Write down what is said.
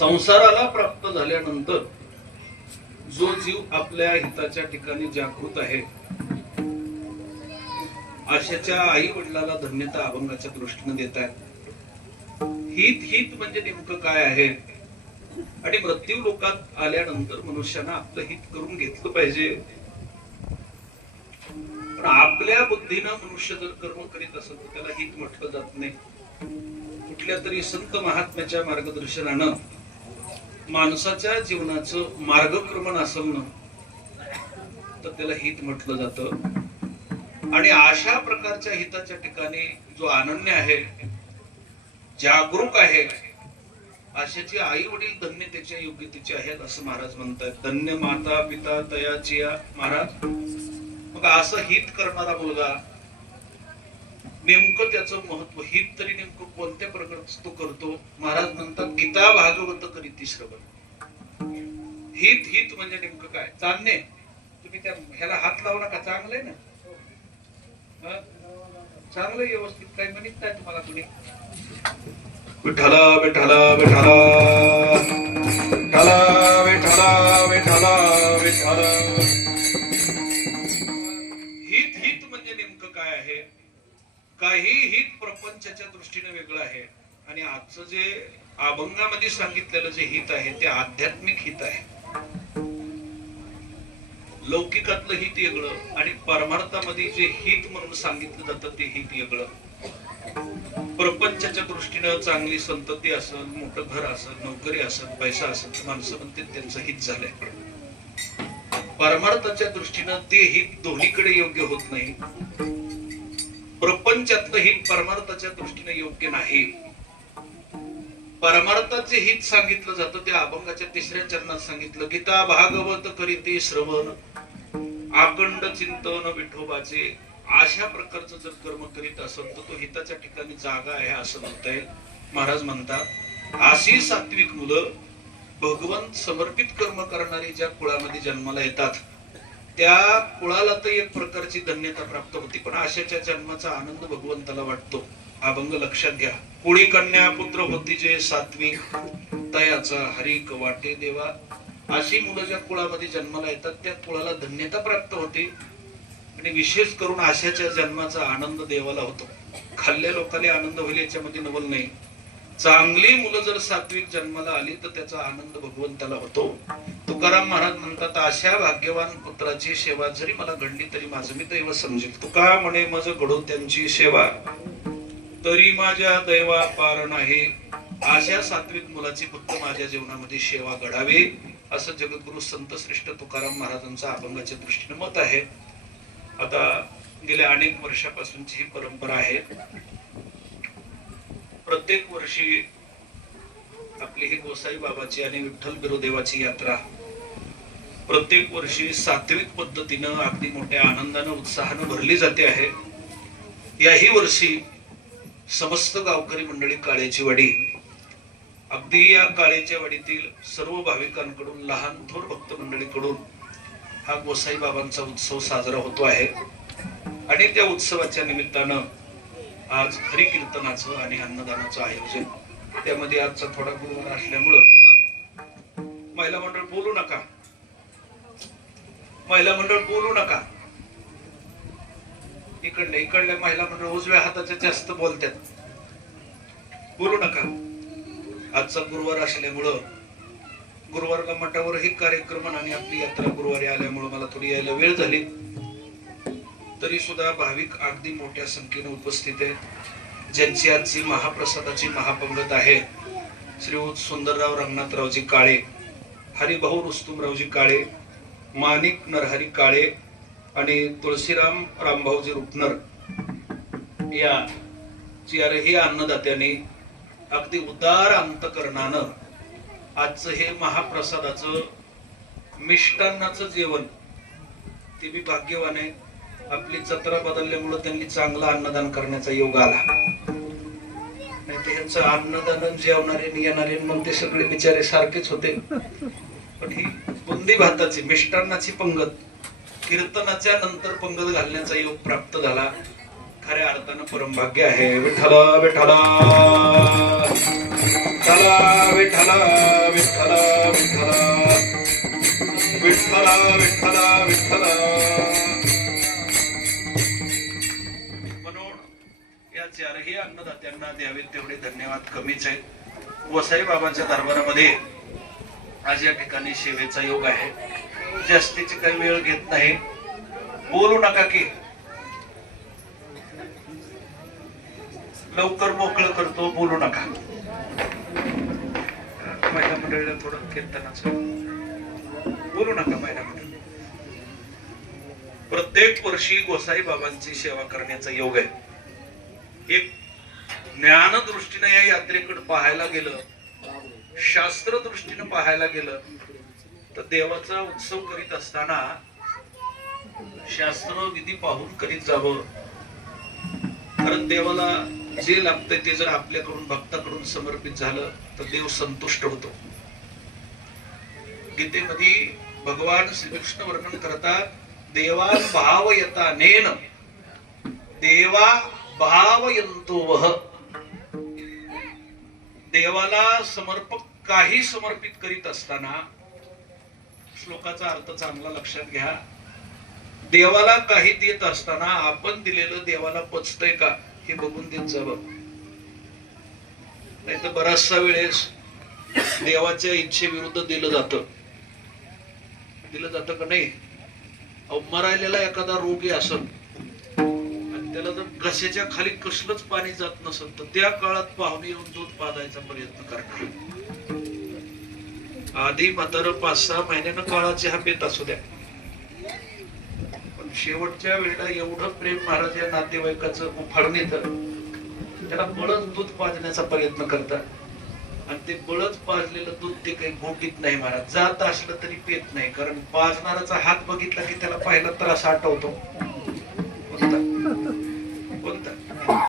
संसाराला प्राप्त झाल्यानंतर जो जीव आपल्या हिताच्या ठिकाणी जागृत आहे अशाच्या आई वडिलाला धन्यता अभंगाच्या दृष्टीने देत आहेत हित हित म्हणजे नेमकं काय आहे? आणि मृत्यू लोकात आल्यानंतर मनुष्यानं आपलं हित करून घेतलं पाहिजे. पण आपल्या बुद्धीनं मनुष्य जर कर्म करीत असेल तर त्याला हित म्हटलं जात नाही. कुठल्या तरी संत महात्म्याच्या मार्गदर्शनानं माणसाच्या जीवनाचं मार्गक्रमण असं ना तर त्याला हित म्हटलं जातं. आणि अशा प्रकारच्या हिताच्या ठिकाणी जो अनन्य आहे जागरूक आहे अशाची आई वडील धन्य त्याच्या योग्यतेचे आहेत असं महाराज म्हणतात धन्य माता पिता तयाची महाराज. मग असं हित करणारा मुलगा नेमकं त्याचं महत्त्व हित तरी नेमकं कोणत्या प्रकारचं तो करतो? महाराज म्हणतात गीता भागवत करीती श्रवण. हित हित म्हणजे नेमकं काय? चालणे तुम्ही त्या ह्याला हात लावू नका चांगलंय ना? चांगलं व्यवस्थित. काही म्हणत नाही तुम्हाला कुणी. विठ्ठला विठ्ठला विठ्ठला. विठ्ठला विठ्ठला विठ्ठला विठ्ठला. काही हित प्रपंचाच्या दृष्टीने वेगळं आहे. आणि आजचं जे अभंगामध्ये सांगितलेलं जे हित आहे ते आध्यात्मिक हित आहे. लौकिकातलं हित वेगळं आणि परमार्थामध्ये जे हित म्हणून सांगितलं जातं ते हित वेगळं. प्रपंचाच्या दृष्टीनं चांगली संतती असेल मोठं घर असेल नोकरी असेल पैसा असेल माणसं म्हणते त्यांचं हित झालंय. परमार्थाच्या दृष्टीनं ते हित दोन्हीकडे योग्य होत नाही. प्रपंचातलं हित परमार्थाच्या दृष्टीने योग्य नाही. परमार्थाचे हित सांगितलं जातं त्या अभंगाच्या तिसऱ्या चरणात सांगितलं. गीता भागवत करीते श्रवण आकंड चिंतन विठोबाचे अशा प्रकारचं जर कर्म करीत असेल तर तो हिताच्या ठिकाणी जागा आहे असं म्हणता येईल. महाराज म्हणतात अशी सात्विक मुलं भगवंत समर्पित कर्म करणारी ज्या कुळामध्ये जन्माला येतात त्या कुळाला तर एक प्रकारची धन्यता प्राप्त होती पण आशाच्या जन्माचा आनंद भगवंताला वाटतो. अभंग लक्षात घ्या. कुळी कन्या पुत्र होती जे सात्विक तयाचा हरिक वाटे देवा. अशी मुलं ज्या कुळामध्ये जन्माला येतात त्या कुळाला धन्यता प्राप्त होते. आणि विशेष करून आशाच्या जन्माचा आनंद देवाला होतो. खाल्ल्या लोकांना आनंद होईल याच्यामध्ये नवल नाही. चांगली मुलं जर सात्विक जन्माला आली तर त्याचा आनंद भगवंताला होतो. तुकाराम महाराज म्हणतात अशा भाग्यवान पुत्राची सेवा जरी मला घडली तरी माझं मी दैव समजेल. तुका म्हणे माझं घडो त्यांची सेवा. तरी माझ्या दैवा पारण आहे अशा सात्विक मुलाची फक्त माझ्या जीवनामध्ये सेवा घडावी. असं जगद्गुरु संत श्रेष्ठ तुकाराम महाराजांचं अभंगाच्या दृष्टीने मत आहे. आता गेल्या अनेक वर्षापासूनची ही परंपरा आहे. प्रत्येक वर्षी आपली ही गोसाई बाबाची आणि विठ्ठल बिरोदेवाची यात्रा प्रत्येक वर्षी सात्विक पद्धतीनं अगदी मोठ्या आनंदानं उत्साहानं भरली जाते आहे. याही वर्षी समस्त गावकरी मंडळी काळेची वाडी अगदी या काळेच्या वाडीतील सर्व भाविकांकडून लहान थोर भक्त मंडळीकडून हा गोसाई बाबांचा उत्सव साजरा होतो आहे. आणि त्या उत्सवाच्या निमित्तानं आज हरी कीर्तनाचं आणि अन्नदानाचं आयोजन. त्यामध्ये आजचा थोडा गुरुवार असल्यामुळं महिला मंडळ बोलू नका. महिला मंडळ बोलू नका. इकडल्या इकडल्या महिला मंडळ उजव्या हाताच्या जास्त बोलतात. बोलू नका. आजचा गुरुवार असल्यामुळं गुरुवारला मठावर हे कार्यक्रम आणि आपली यात्रा गुरुवारी आल्यामुळं मला थोडी यायला वेळ झाली. तरी सुद्धा भाविक अगदी मोठ्या संख्येने उपस्थित आहेत. ज्यांची आजची महाप्रसादाची महापंगत आहे श्री सुंदरराव रंगनाथरावजी काळे हरिभाऊ रुस्तुमरावजी काळे माणिक नरहरी काळे आणि तुळशीराम रामभाऊजी रुपनर या चारही अन्नदात्यांनी अगदी उदार अंतकरणानं आजचं हे महाप्रसादाचं मिष्टान्नाचं जेवण ते बी भाग्यवान आहे. आपली जत्रा बदलल्यामुळे त्यांनी चांगलं अन्नदान करण्याचा योग आला. नाही अन्नदान जेवणारे येणारे मग ते सगळे बिचारे सारखेच होते. पण ही बुंदी भाताची मिष्टांनाची पंगत कीर्तनाच्या नंतर पंगत घालण्याचा योग प्राप्त झाला. खऱ्या अर्थानं परमभाग्य आहे. विठ्ठल विठ्ठल. विठ्ठल विठ्ठल विठ्ठल. विठ्ठल विठ्ठल विठ्ठल. त्यांना द्यावे तेवढे धन्यवाद कमीच आहेत. वसाई बाबांच्या दरबारामध्ये आज या ठिकाणी सेवेचा योग आहे. जास्तीची काही वेळ घेत नाही. बोलू नका की. लवकर मोकळं करतो बोलू नका. महिला मंडळीला थोडं कीर्तनाच. बोलू नका महिला मंडळी. प्रत्येक वर्षी गोसाई बाबांची सेवा करण्याचा योग आहे. एक ज्ञान दृष्टीने या यात्रेकडे पाहायला गेलं शास्त्र दृष्टीने पाहायला गेलं तर देवाचा उत्सव करीत असताना शास्त्र विधी पाहून करीत जावं. कारण देवाला जे लागतंय ते जर आपल्याकडून भक्ताकडून समर्पित झालं तर देव संतुष्ट होतो. गीतेमध्ये भगवान श्रीकृष्ण वर्णन करतात देवा भाव यता नेन देवा भावयंतो वह देवाला समर्पक काही समर्पित करीत असताना श्लोकाचा अर्थ चांगला लक्षात घ्या. देवाला काही देत असताना आपण दिलेलं देवाला पचतय का हे बघून देत जावं नाही तर बराचसा वेळेस देवाच्या इच्छेविरुद्ध दिलं जात. दिलं जात का नाही? मरायलेला एखादा रोगी असत त्याला जर घशाच्या खाली कसलंच पाणी जात नसेल तर त्या काळात पाहुणे येऊन दूध पाजायचा प्रयत्न करणार. आधी म्हातारं पाच सहा महिन्यानं काळाचे हा पेत असू द्या. पण शेवटच्या वेळेला एवढं प्रेम महाराज या नातेवाईकाचं उफाडणीत त्याला बळच दूध पाजण्याचा प्रयत्न करतात. आणि ते बळच पाजलेलं दूध ते काही घोटीत नाही महाराज. जात असलं तरी पेत नाही कारण पाजणाराचा हात बघितला की त्याला पाहिला त्रास आठवतो.